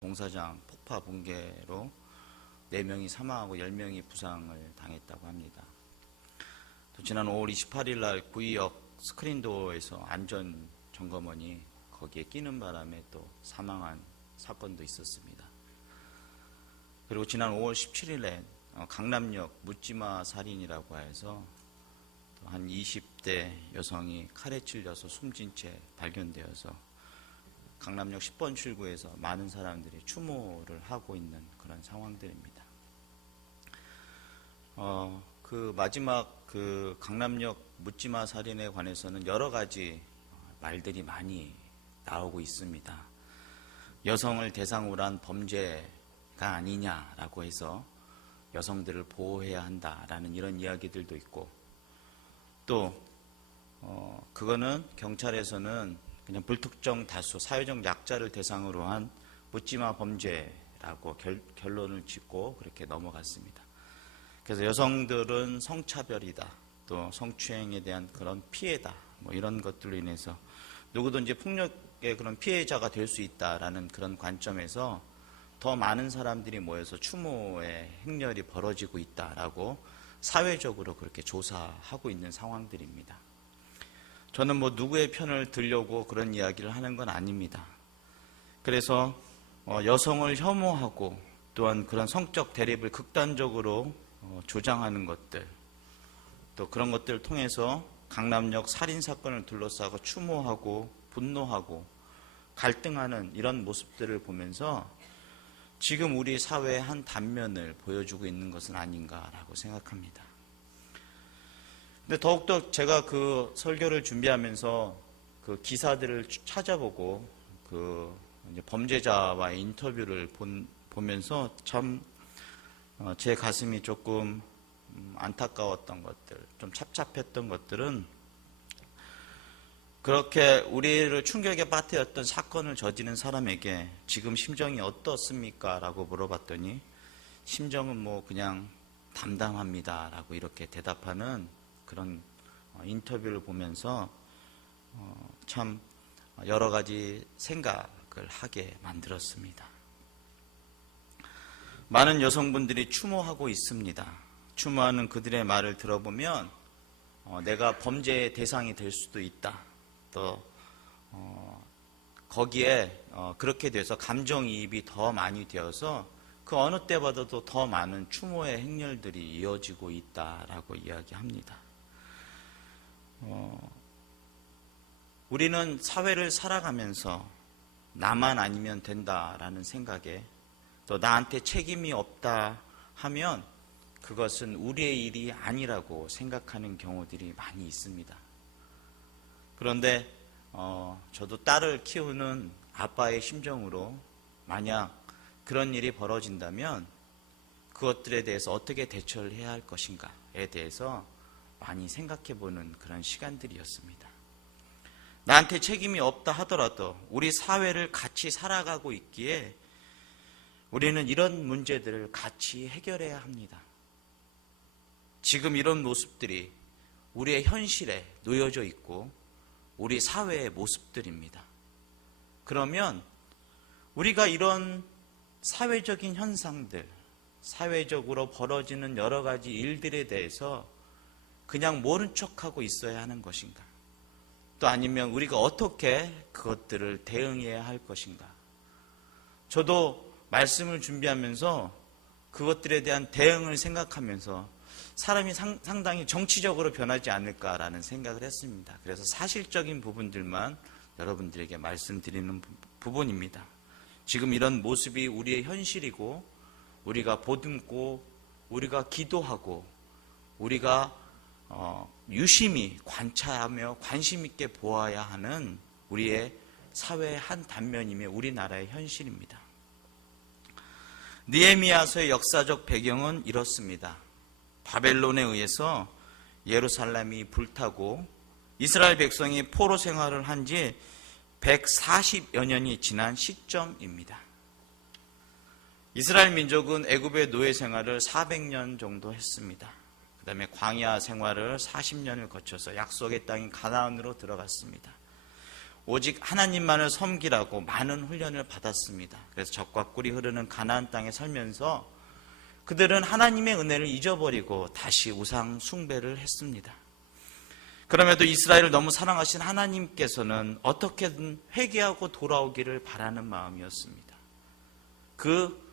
공사장 폭파 붕괴로 4명이 사망하고 10명이 부상을 당했다고 합니다. 또 지난 5월 28일 날 구의역 스크린도어에서 안전점검원이 거기에 끼는 바람에 또 사망한 사건도 있었습니다. 그리고 지난 5월 17일에 강남역 묻지마 살인이라고 해서 한 20대 여성이 칼에 찔려서 숨진 채 발견되어서 강남역 10번 출구에서 많은 사람들이 추모를 하고 있는 그런 상황들입니다. 그 마지막 그 강남역 묻지마 살인에 관해서는 여러 가지 말들이 많이 나오고 있습니다. 여성을 대상으로 한 범죄가 아니냐라고 해서 여성들을 보호해야 한다라는 이런 이야기들도 있고, 또 그거는 경찰에서는 그냥 불특정 다수 사회적 약자를 대상으로 한 묻지마 범죄라고 결론을 짓고 그렇게 넘어갔습니다. 그래서 여성들은 성차별이다, 또 성추행에 대한 그런 피해다, 이런 것들로 인해서 누구든지 폭력의 그런 피해자가 될 수 있다라는 그런 관점에서 더 많은 사람들이 모여서 추모의 행렬이 벌어지고 있다라고 사회적으로 그렇게 조사하고 있는 상황들입니다. 저는 누구의 편을 들려고 그런 이야기를 하는 건 아닙니다. 그래서 여성을 혐오하고 또한 그런 성적 대립을 극단적으로 조장하는 것들, 또 그런 것들을 통해서 강남역 살인사건을 둘러싸고 추모하고 분노하고 갈등하는 이런 모습들을 보면서 지금 우리 사회의 한 단면을 보여주고 있는 것은 아닌가라고 생각합니다. 근데 더욱더 제가 그 설교를 준비하면서 그 기사들을 찾아보고 그 범죄자와의 인터뷰를 보면서 참 제 가슴이 조금 안타까웠던 것들, 좀 찹찹했던 것들은, 그렇게 우리를 충격에 빠뜨렸던 사건을 저지른 사람에게 지금 심정이 어떻습니까? 라고 물어봤더니 심정은 그냥 담담합니다 라고 이렇게 대답하는 그런 인터뷰를 보면서 참 여러 가지 생각을 하게 만들었습니다. 많은 여성분들이 추모하고 있습니다. 추모하는 그들의 말을 들어보면 내가 범죄의 대상이 될 수도 있다, 또 거기에 그렇게 돼서 감정이입이 더 많이 되어서 그 어느 때보다도 더 많은 추모의 행렬들이 이어지고 있다라고 이야기합니다. 우리는 사회를 살아가면서 나만 아니면 된다라는 생각에, 또 나한테 책임이 없다 하면 그것은 우리의 일이 아니라고 생각하는 경우들이 많이 있습니다. 그런데 저도 딸을 키우는 아빠의 심정으로 만약 그런 일이 벌어진다면 그것들에 대해서 어떻게 대처를 해야 할 것인가에 대해서 많이 생각해보는 그런 시간들이었습니다. 나한테 책임이 없다 하더라도 우리 사회를 같이 살아가고 있기에 우리는 이런 문제들을 같이 해결해야 합니다. 지금 이런 모습들이 우리의 현실에 놓여져 있고 우리 사회의 모습들입니다. 그러면 우리가 이런 사회적인 현상들, 사회적으로 벌어지는 여러 가지 일들에 대해서 그냥 모른 척하고 있어야 하는 것인가? 또 아니면 우리가 어떻게 그것들을 대응해야 할 것인가? 저도 말씀을 준비하면서 그것들에 대한 대응을 생각하면서 사람이 상당히 정치적으로 변하지 않을까라는 생각을 했습니다. 그래서 사실적인 부분들만 여러분들에게 말씀드리는 부분입니다. 지금 이런 모습이 우리의 현실이고 우리가 보듬고 우리가 기도하고 우리가 유심히 관찰하며 관심 있게 보아야 하는 우리의 사회의 한 단면이며 우리나라의 현실입니다. 느헤미야서의 역사적 배경은 이렇습니다. 바벨론에 의해서 예루살렘이 불타고 이스라엘 백성이 포로 생활을 한 지 140여 년이 지난 시점입니다. 이스라엘 민족은 애굽의 노예 생활을 400년 정도 했습니다. 그 다음에 광야 생활을 40년을 거쳐서 약속의 땅인 가나안으로 들어갔습니다. 오직 하나님만을 섬기라고 많은 훈련을 받았습니다. 그래서 젖과 꿀이 흐르는 가나안 땅에 살면서 그들은 하나님의 은혜를 잊어버리고 다시 우상 숭배를 했습니다. 그럼에도 이스라엘을 너무 사랑하신 하나님께서는 어떻게든 회개하고 돌아오기를 바라는 마음이었습니다. 그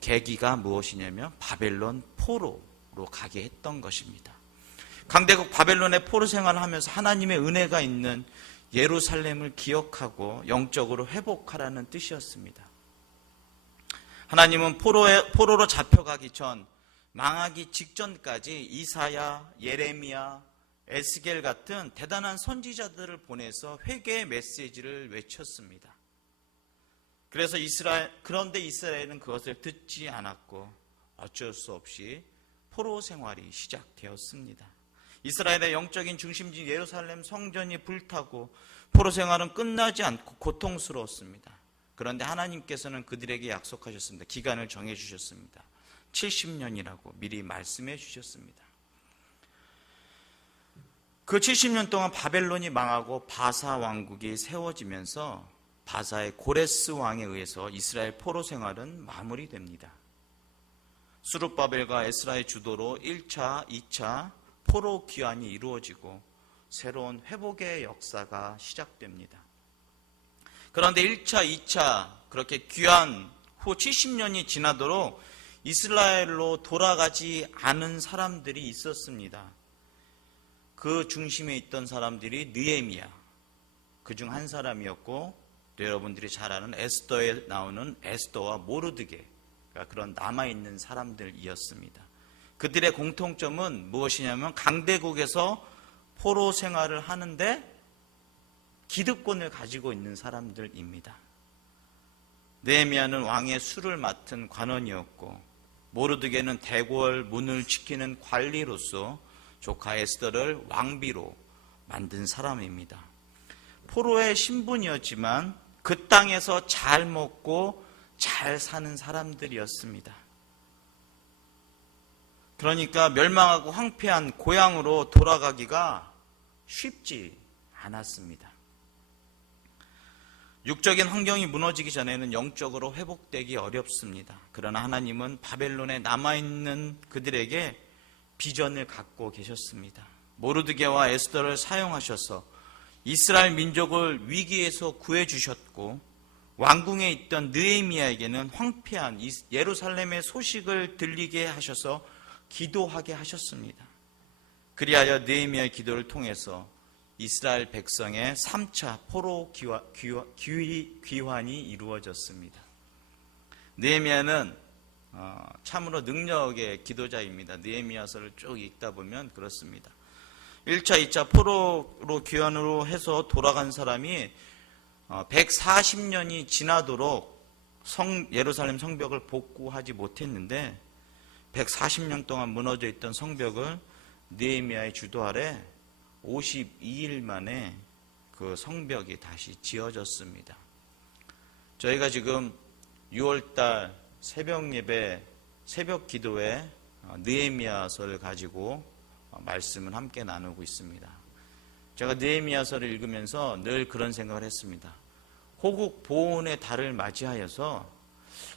계기가 무엇이냐면 바벨론 포로로 가게 했던 것입니다. 강대국 바벨론의 포로 생활을 하면서 하나님의 은혜가 있는 예루살렘을 기억하고 영적으로 회복하라는 뜻이었습니다. 하나님은 포로로 잡혀가기 전, 망하기 직전까지 이사야, 예레미야, 에스겔 같은 대단한 선지자들을 보내서 회개의 메시지를 외쳤습니다. 그래서 그런데 이스라엘은 그것을 듣지 않았고 어쩔 수 없이 포로 생활이 시작되었습니다. 이스라엘의 영적인 중심지 예루살렘 성전이 불타고 포로 생활은 끝나지 않고 고통스러웠습니다. 그런데 하나님께서는 그들에게 약속하셨습니다. 기간을 정해주셨습니다. 70년이라고 미리 말씀해 주셨습니다. 그 70년 동안 바벨론이 망하고 바사 왕국이 세워지면서 바사의 고레스 왕에 의해서 이스라엘 포로 생활은 마무리됩니다. 수룹바벨과 에스라의 주도로 1차, 2차 포로 귀환이 이루어지고 새로운 회복의 역사가 시작됩니다. 그런데 1차, 2차 그렇게 귀환 후 70년이 지나도록 이스라엘로 돌아가지 않은 사람들이 있었습니다. 그 중심에 있던 사람들이 느헤미야, 그중 한 사람이었고 또 여러분들이 잘 아는 에스더에 나오는 에스더와 모르드게가 그런 남아있는 사람들이었습니다. 그들의 공통점은 무엇이냐면 강대국에서 포로 생활을 하는데 기득권을 가지고 있는 사람들입니다. 느헤미야는 왕의 술을 맡은 관원이었고 모르드게는 대궐 문을 지키는 관리로서 조카 에스더를 왕비로 만든 사람입니다. 포로의 신분이었지만 그 땅에서 잘 먹고 잘 사는 사람들이었습니다. 그러니까 멸망하고 황폐한 고향으로 돌아가기가 쉽지 않았습니다. 육적인 환경이 무너지기 전에는 영적으로 회복되기 어렵습니다. 그러나 하나님은 바벨론에 남아있는 그들에게 비전을 갖고 계셨습니다. 모르드게와 에스더를 사용하셔서 이스라엘 민족을 위기에서 구해주셨고 왕궁에 있던 느헤미야에게는 황폐한 예루살렘의 소식을 들리게 하셔서 기도하게 하셨습니다. 그리하여 느헤미야의 기도를 통해서 이스라엘 백성의 3차 포로 귀환이 이루어졌습니다. 느헤미야는 참으로 능력의 기도자입니다. 느헤미야서를 쭉 읽다 보면 그렇습니다. 1차, 2차 포로로 귀환으로 해서 돌아간 사람이 140년이 지나도록 예루살렘 성벽을 복구하지 못했는데 140년 동안 무너져 있던 성벽을 느헤미야의 주도 아래 52일 만에 그 성벽이 다시 지어졌습니다. 저희가 지금 6월달 새벽 예배, 새벽 기도에 느헤미야서를 가지고 말씀을 함께 나누고 있습니다. 제가 느헤미야서를 읽으면서 늘 그런 생각을 했습니다. 호국 보온의 달을 맞이하여서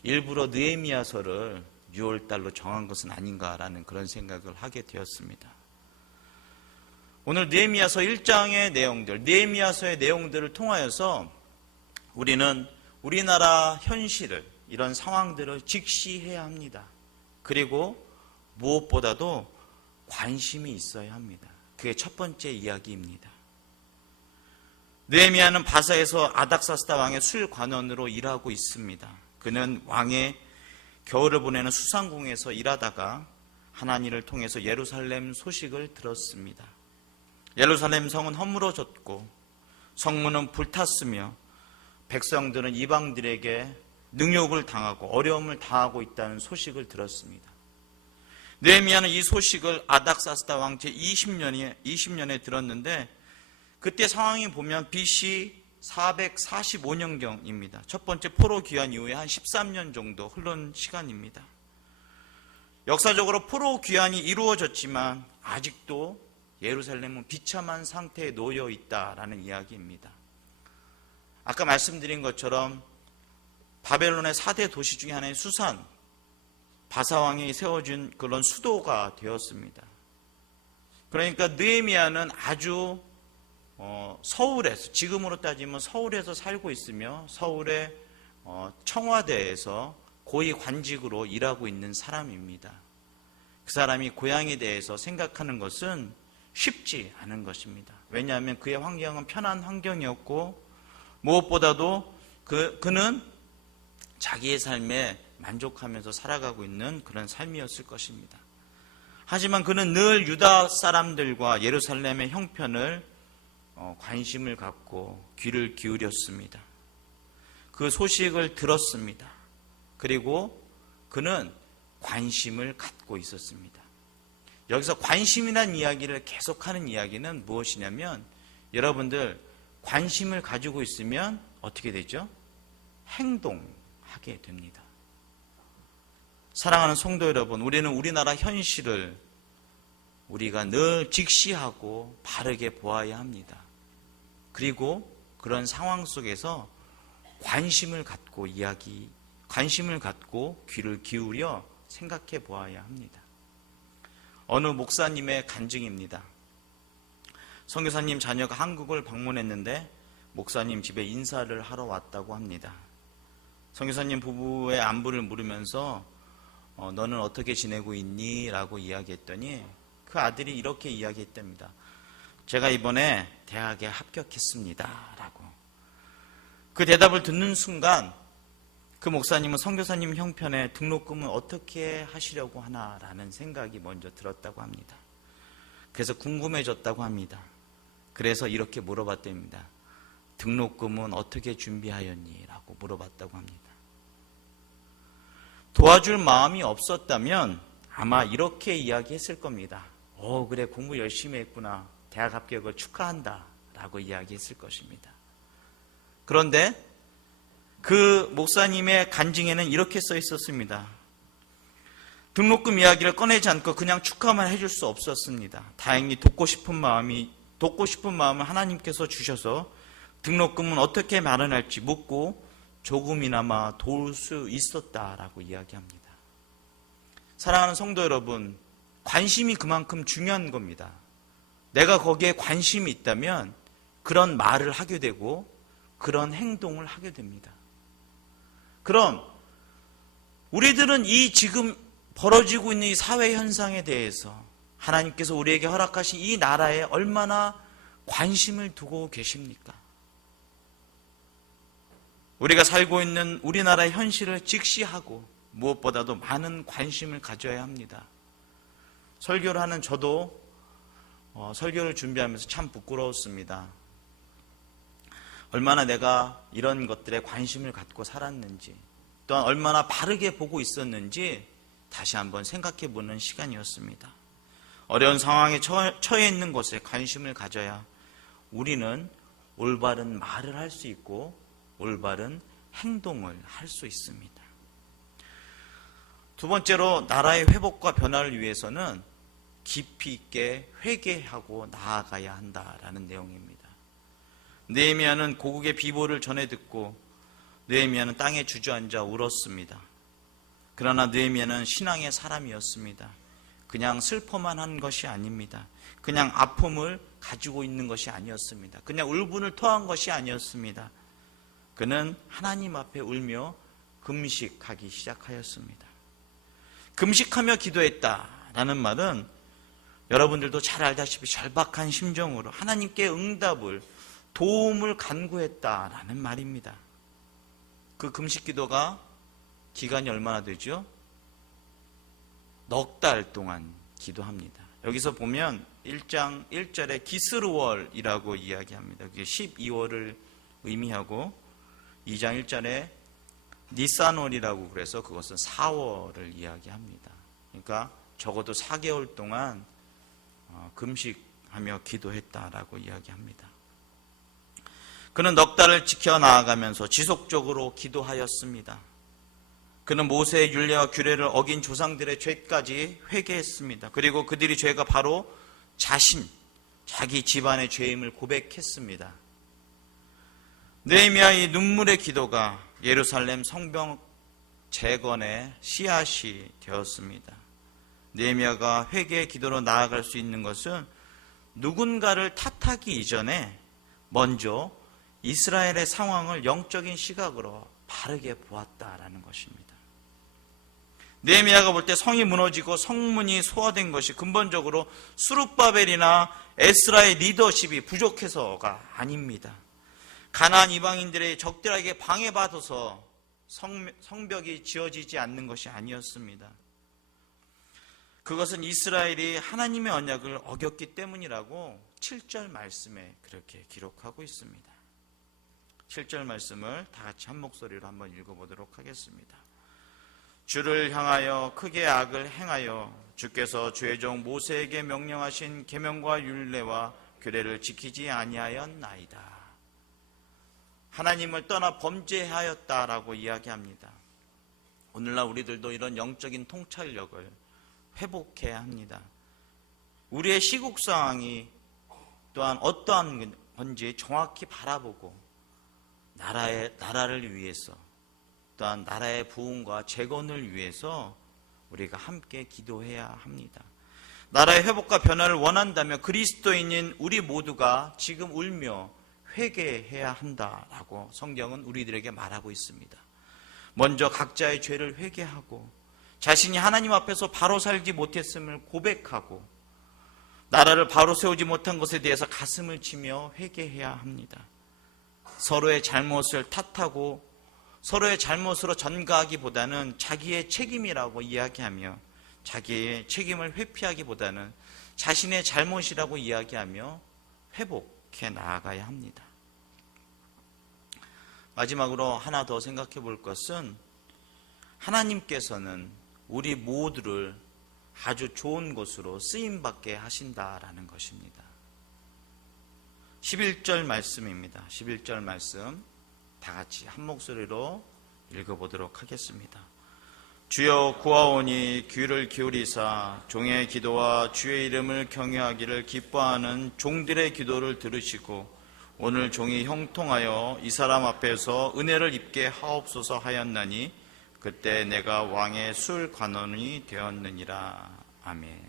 일부러 느헤미야서를 6월달로 정한 것은 아닌가라는 그런 생각을 하게 되었습니다. 오늘 느헤미야서 1장의 내용들, 느헤미야서의 내용들을 통하여서 우리는 우리나라 현실을, 이런 상황들을 직시해야 합니다. 그리고 무엇보다도 관심이 있어야 합니다. 그게 첫 번째 이야기입니다. 느헤미야는 바사에서 아닥사스다 왕의 술관원으로 일하고 있습니다. 그는 왕의 겨울을 보내는 수상궁에서 일하다가 하나님을 통해서 예루살렘 소식을 들었습니다. 예루살렘 성은 허물어졌고 성문은 불탔으며 백성들은 이방들에게 능욕을 당하고 어려움을 당하고 있다는 소식을 들었습니다. 느헤미야는 이 소식을 아닥사스다 왕 제20년에 들었는데 그때 상황이 보면 BC 445년경입니다. 첫 번째 포로 귀환 이후에 한 13년 정도 흐른 시간입니다. 역사적으로 포로 귀환이 이루어졌지만 아직도 예루살렘은 비참한 상태에 놓여 있다라는 이야기입니다. 아까 말씀드린 것처럼 바벨론의 4대 도시 중에 하나인 수산, 바사왕이 세워준 그런 수도가 되었습니다. 그러니까 느헤미야는 아주 서울에서, 지금으로 따지면 서울에서 살고 있으며 서울의 청와대에서 고위 관직으로 일하고 있는 사람입니다. 그 사람이 고향에 대해서 생각하는 것은 쉽지 않은 것입니다. 왜냐하면 그의 환경은 편한 환경이었고 무엇보다도 그는 자기의 삶에 만족하면서 살아가고 있는 그런 삶이었을 것입니다. 하지만 그는 늘 유다 사람들과 예루살렘의 형편을 관심을 갖고 귀를 기울였습니다. 그 소식을 들었습니다. 그리고 그는 관심을 갖고 있었습니다. 여기서 관심이라는 이야기를 계속하는 이야기는 무엇이냐면, 여러분들 관심을 가지고 있으면 어떻게 되죠? 행동하게 됩니다. 사랑하는 성도 여러분, 우리는 우리나라 현실을 우리가 늘 직시하고 바르게 보아야 합니다. 그리고 그런 상황 속에서 관심을 갖고 관심을 갖고 귀를 기울여 생각해 보아야 합니다. 어느 목사님의 간증입니다. 선교사님 자녀가 한국을 방문했는데 목사님 집에 인사를 하러 왔다고 합니다. 선교사님 부부의 안부를 물으면서 너는 어떻게 지내고 있니? 라고 이야기했더니 그 아들이 이렇게 이야기했답니다. 제가 이번에 대학에 합격했습니다. 라고. 그 대답을 듣는 순간 그 목사님은 선교사님 형편에 등록금은 어떻게 하시려고 하나라는 생각이 먼저 들었다고 합니다. 그래서 궁금해졌다고 합니다. 그래서 이렇게 물어봤답니다. 등록금은 어떻게 준비하였니? 라고 물어봤다고 합니다. 도와줄 마음이 없었다면 아마 이렇게 이야기했을 겁니다. 그래, 공부 열심히 했구나. 대학 합격을 축하한다. 라고 이야기했을 것입니다. 그런데 그 목사님의 간증에는 이렇게 써 있었습니다. 등록금 이야기를 꺼내지 않고 그냥 축하만 해줄 수 없었습니다. 다행히 돕고 싶은 마음을 하나님께서 주셔서 등록금은 어떻게 마련할지 묻고 조금이나마 도울 수 있었다라고 이야기합니다. 사랑하는 성도 여러분, 관심이 그만큼 중요한 겁니다. 내가 거기에 관심이 있다면 그런 말을 하게 되고 그런 행동을 하게 됩니다. 그럼 우리들은 이 지금 벌어지고 있는 이 사회 현상에 대해서 하나님께서 우리에게 허락하신 이 나라에 얼마나 관심을 두고 계십니까? 우리가 살고 있는 우리나라의 현실을 직시하고 무엇보다도 많은 관심을 가져야 합니다. 설교를 하는 저도 설교를 준비하면서 참 부끄러웠습니다. 얼마나 내가 이런 것들에 관심을 갖고 살았는지, 또한 얼마나 바르게 보고 있었는지 다시 한번 생각해보는 시간이었습니다. 어려운 상황에 처해 있는 것에 관심을 가져야 우리는 올바른 말을 할 수 있고 올바른 행동을 할 수 있습니다. 두 번째로, 나라의 회복과 변화를 위해서는 깊이 있게 회개하고 나아가야 한다라는 내용입니다. 느헤미야는 고국의 비보를 전해 듣고 느헤미야는 땅에 주저앉아 울었습니다. 그러나 느헤미야는 신앙의 사람이었습니다. 그냥 슬퍼만 한 것이 아닙니다. 그냥 아픔을 가지고 있는 것이 아니었습니다. 그냥 울분을 토한 것이 아니었습니다. 그는 하나님 앞에 울며 금식하기 시작하였습니다. 금식하며 기도했다라는 말은 여러분들도 잘 알다시피 절박한 심정으로 하나님께 응답을, 도움을 간구했다라는 말입니다. 그 금식 기도가 기간이 얼마나 되죠? 넉 달 동안 기도합니다. 여기서 보면 1장 1절에 기스르월이라고 이야기합니다. 그게 12월을 의미하고 2장 1절에 니산월이라고 그래서 그것은 4월을 이야기합니다. 그러니까 적어도 4개월 동안 금식하며 기도했다라고 이야기합니다. 그는 넉 달을 지켜나가면서 지속적으로 기도하였습니다. 그는 모세의 율례와 규례를 어긴 조상들의 죄까지 회개했습니다. 그리고 그들이 죄가 바로 자기 집안의 죄임을 고백했습니다. 느헤미야의 눈물의 기도가 예루살렘 성벽 재건의 씨앗이 되었습니다. 느헤미야가 회개의 기도로 나아갈 수 있는 것은 누군가를 탓하기 이전에 먼저 이스라엘의 상황을 영적인 시각으로 바르게 보았다라는 것입니다. 느헤미야가 볼 때 성이 무너지고 성문이 소화된 것이 근본적으로 스룹바벨이나 에스라의 리더십이 부족해서가 아닙니다. 가나안 이방인들의 적들에게 방해받아서 성벽이 지어지지 않는 것이 아니었습니다. 그것은 이스라엘이 하나님의 언약을 어겼기 때문이라고 7절 말씀에 그렇게 기록하고 있습니다. 7절 말씀을 다 같이 한 목소리로 한번 읽어보도록 하겠습니다. 주를 향하여 크게 악을 행하여 주께서 주의 종 모세에게 명령하신 계명과 율례와 규례를 지키지 아니하였나이다. 하나님을 떠나 범죄하였다라고 이야기합니다. 오늘날 우리들도 이런 영적인 통찰력을 회복해야 합니다. 우리의 시국 상황이 또한 어떠한 건지 정확히 바라보고 나라를 위해서 또한 나라의 부흥과 재건을 위해서 우리가 함께 기도해야 합니다. 나라의 회복과 변화를 원한다면 그리스도인인 우리 모두가 지금 울며 회개해야 한다라고 성경은 우리들에게 말하고 있습니다. 먼저 각자의 죄를 회개하고 자신이 하나님 앞에서 바로 살지 못했음을 고백하고 나라를 바로 세우지 못한 것에 대해서 가슴을 치며 회개해야 합니다. 서로의 잘못을 탓하고 서로의 잘못으로 전가하기보다는 자기의 책임이라고 이야기하며 자기의 책임을 회피하기보다는 자신의 잘못이라고 이야기하며 회복해 나아가야 합니다. 마지막으로 하나 더 생각해 볼 것은 하나님께서는 우리 모두를 아주 좋은 것으로 쓰임받게 하신다라는 것입니다. 11절 말씀입니다. 11절 말씀 다 같이 한 목소리로 읽어보도록 하겠습니다. 주여 구하오니 귀를 기울이사 종의 기도와 주의 이름을 경외하기를 기뻐하는 종들의 기도를 들으시고 오늘 종이 형통하여 이 사람 앞에서 은혜를 입게 하옵소서 하였나니 그때 내가 왕의 술 관원이 되었느니라. 아멘.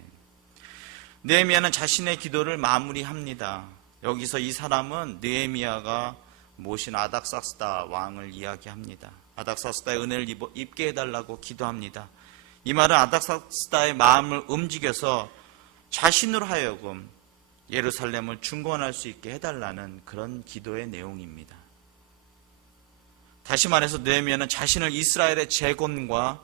느헤미야는 자신의 기도를 마무리합니다. 여기서 이 사람은 느헤미야가 모신 아닥사스다 왕을 이야기합니다. 아닥사스다의 은혜를 입게 해달라고 기도합니다. 이 말은 아닥사스다의 마음을 움직여서 자신으로 하여금 예루살렘을 중건할 수 있게 해달라는 그런 기도의 내용입니다. 다시 말해서 느헤미야는 자신을 이스라엘의 재건과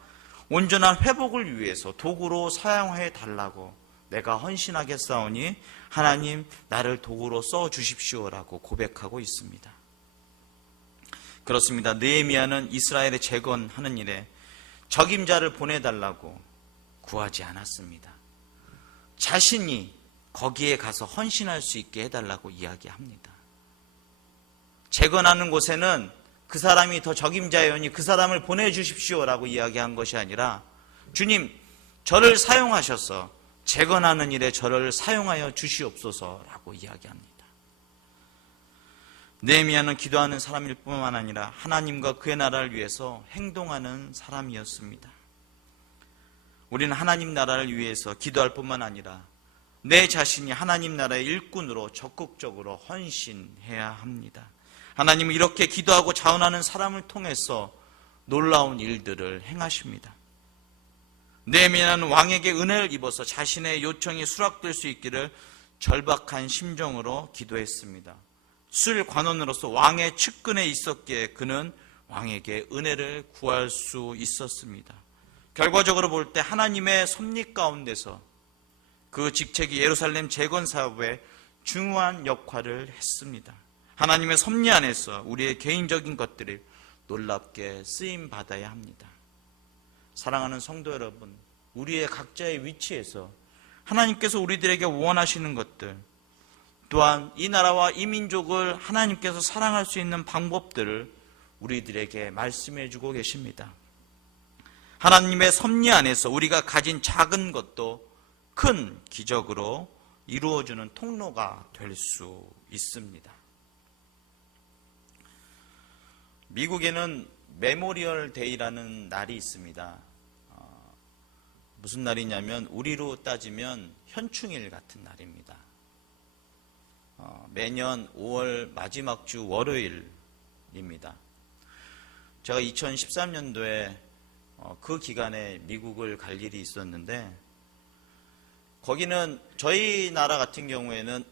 온전한 회복을 위해서 도구로 사용해 달라고 내가 헌신하겠사오니 하나님 나를 도구로 써주십시오라고 고백하고 있습니다. 그렇습니다. 느헤미야는 이스라엘의 재건하는 일에 적임자를 보내달라고 구하지 않았습니다. 자신이 거기에 가서 헌신할 수 있게 해달라고 이야기합니다. 재건하는 곳에는 그 사람이 더 적임자여니 그 사람을 보내주십시오라고 이야기한 것이 아니라 주님 저를 사용하셔서 재건하는 일에 저를 사용하여 주시옵소서라고 이야기합니다. 느헤미야는 기도하는 사람일 뿐만 아니라 하나님과 그의 나라를 위해서 행동하는 사람이었습니다. 우리는 하나님 나라를 위해서 기도할 뿐만 아니라 내 자신이 하나님 나라의 일꾼으로 적극적으로 헌신해야 합니다. 하나님은 이렇게 기도하고 자원하는 사람을 통해서 놀라운 일들을 행하십니다. 느헤미야는 왕에게 은혜를 입어서 자신의 요청이 수락될 수 있기를 절박한 심정으로 기도했습니다. 술 관원으로서 왕의 측근에 있었기에 그는 왕에게 은혜를 구할 수 있었습니다. 결과적으로 볼 때 하나님의 섭리 가운데서 그 직책이 예루살렘 재건 사업에 중요한 역할을 했습니다. 하나님의 섭리 안에서 우리의 개인적인 것들이 놀랍게 쓰임 받아야 합니다. 사랑하는 성도 여러분, 우리의 각자의 위치에서 하나님께서 우리들에게 원하시는 것들, 또한 이 나라와 이 민족을 하나님께서 사랑할 수 있는 방법들을 우리들에게 말씀해 주고 계십니다. 하나님의 섭리 안에서 우리가 가진 작은 것도 큰 기적으로 이루어주는 통로가 될 수 있습니다. 미국에는 메모리얼 데이라는 날이 있습니다. 무슨 날이냐면 우리로 따지면 현충일 같은 날입니다. 매년 5월 마지막 주 월요일입니다. 제가 2013년도에 그 기간에 미국을 갈 일이 있었는데, 거기는 저희 나라 같은 경우에는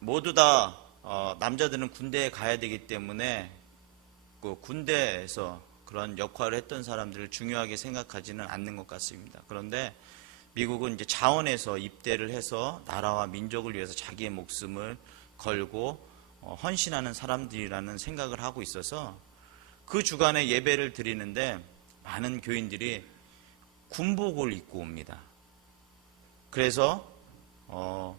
모두 다 남자들은 군대에 가야 되기 때문에 그 군대에서 그런 역할을 했던 사람들을 중요하게 생각하지는 않는 것 같습니다. 그런데 미국은 이제 자원에서 입대를 해서 나라와 민족을 위해서 자기의 목숨을 걸고 헌신하는 사람들이라는 생각을 하고 있어서 그 주간에 예배를 드리는데 많은 교인들이 군복을 입고 옵니다. 그래서 그러니까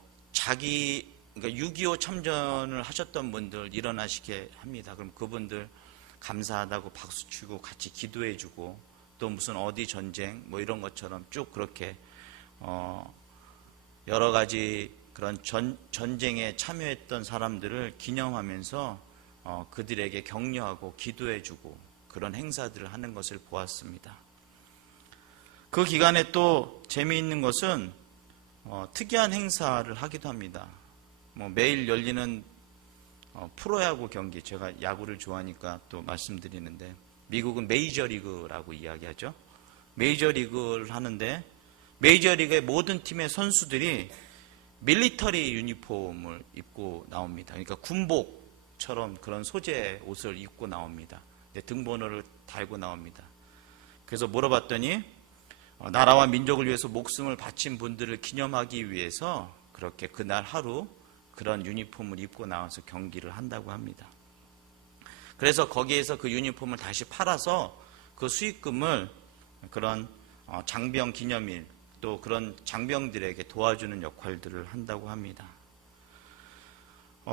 6.25 참전을 하셨던 분들 일어나시게 합니다. 그럼 그분들 감사하다고 박수 치고 같이 기도해주고, 또 무슨 어디 전쟁 뭐 이런 것처럼 쭉 그렇게 여러 가지 그런 전쟁에 참여했던 사람들을 기념하면서 그들에게 격려하고 기도해주고 그런 행사들을 하는 것을 보았습니다. 그 기간에 또 재미있는 것은 특이한 행사를 하기도 합니다. 매일 열리는 프로야구 경기, 제가 야구를 좋아하니까 또 말씀드리는데, 미국은 메이저리그라고 이야기하죠. 메이저리그를 하는데 메이저리그의 모든 팀의 선수들이 밀리터리 유니폼을 입고 나옵니다. 그러니까 군복처럼 그런 소재 옷을 입고 나옵니다. 등번호를 달고 나옵니다. 그래서 물어봤더니 나라와 민족을 위해서 목숨을 바친 분들을 기념하기 위해서 그렇게 그날 하루 그런 유니폼을 입고 나와서 경기를 한다고 합니다. 그래서 거기에서 그 유니폼을 다시 팔아서 그 수익금을 그런 장병 기념일, 또 그런 장병들에게 도와주는 역할들을 한다고 합니다.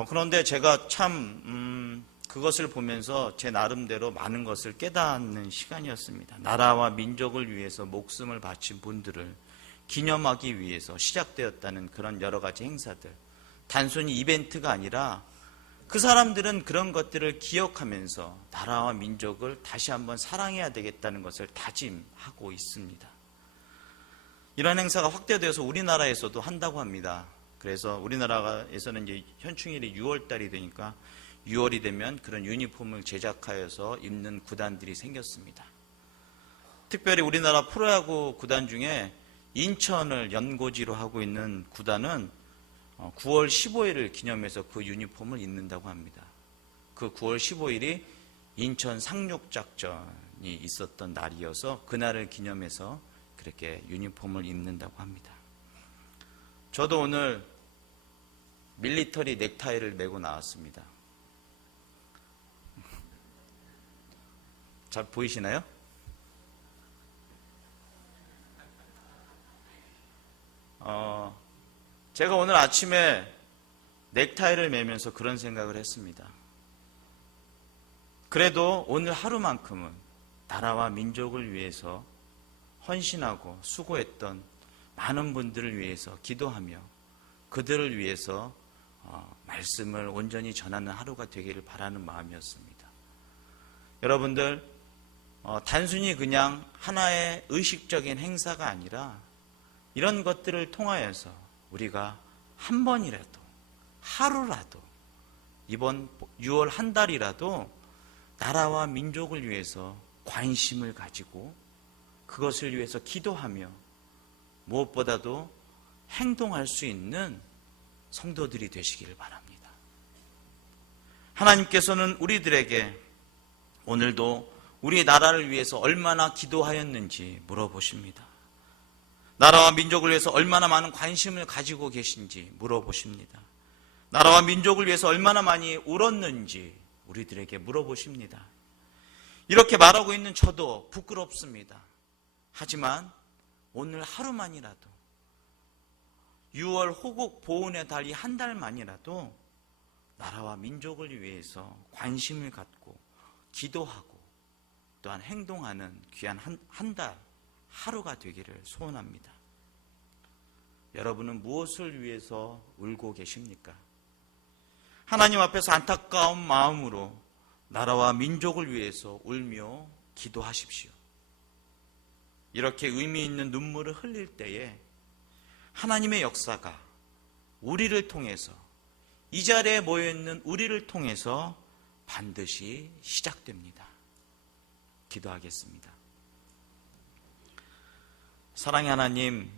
그런데 제가 참 그것을 보면서 제 나름대로 많은 것을 깨닫는 시간이었습니다. 나라와 민족을 위해서 목숨을 바친 분들을 기념하기 위해서 시작되었다는 그런 여러 가지 행사들, 단순히 이벤트가 아니라 그 사람들은 그런 것들을 기억하면서 나라와 민족을 다시 한번 사랑해야 되겠다는 것을 다짐하고 있습니다. 이런 행사가 확대되어서 우리나라에서도 한다고 합니다. 그래서 우리나라에서는 이제 현충일이 6월달이 되니까 6월이 되면 그런 유니폼을 제작하여서 입는 구단들이 생겼습니다. 특별히 우리나라 프로야구 구단 중에 인천을 연고지로 하고 있는 구단은 9월 15일을 기념해서 그 유니폼을 입는다고 합니다. 그 9월 15일이 인천 상륙작전이 있었던 날이어서 그날을 기념해서 그렇게 유니폼을 입는다고 합니다. 저도 오늘 밀리터리 넥타이를 메고 나왔습니다. 잘 보이시나요? 제가 오늘 아침에 넥타이를 매면서 그런 생각을 했습니다. 그래도 오늘 하루만큼은 나라와 민족을 위해서 헌신하고 수고했던 많은 분들을 위해서 기도하며 그들을 위해서 말씀을 온전히 전하는 하루가 되기를 바라는 마음이었습니다. 여러분들, 단순히 그냥 하나의 의식적인 행사가 아니라 이런 것들을 통하여서 우리가 한 번이라도, 하루라도, 이번 6월 한 달이라도 나라와 민족을 위해서 관심을 가지고 그것을 위해서 기도하며 무엇보다도 행동할 수 있는 성도들이 되시기를 바랍니다. 하나님께서는 우리들에게 오늘도 우리 나라를 위해서 얼마나 기도하였는지 물어보십니다. 나라와 민족을 위해서 얼마나 많은 관심을 가지고 계신지 물어보십니다. 나라와 민족을 위해서 얼마나 많이 울었는지 우리들에게 물어보십니다. 이렇게 말하고 있는 저도 부끄럽습니다. 하지만 오늘 하루만이라도 6월 호국 보훈의 달 이 한 달만이라도 나라와 민족을 위해서 관심을 갖고 기도하고 또한 행동하는 귀한 한 달 하루가 되기를 소원합니다. 여러분은 무엇을 위해서 울고 계십니까? 하나님 앞에서 안타까운 마음으로 나라와 민족을 위해서 울며 기도하십시오. 이렇게 의미 있는 눈물을 흘릴 때에 하나님의 역사가 우리를 통해서, 이 자리에 모여있는 우리를 통해서 반드시 시작됩니다. 기도하겠습니다. 사랑의 하나님,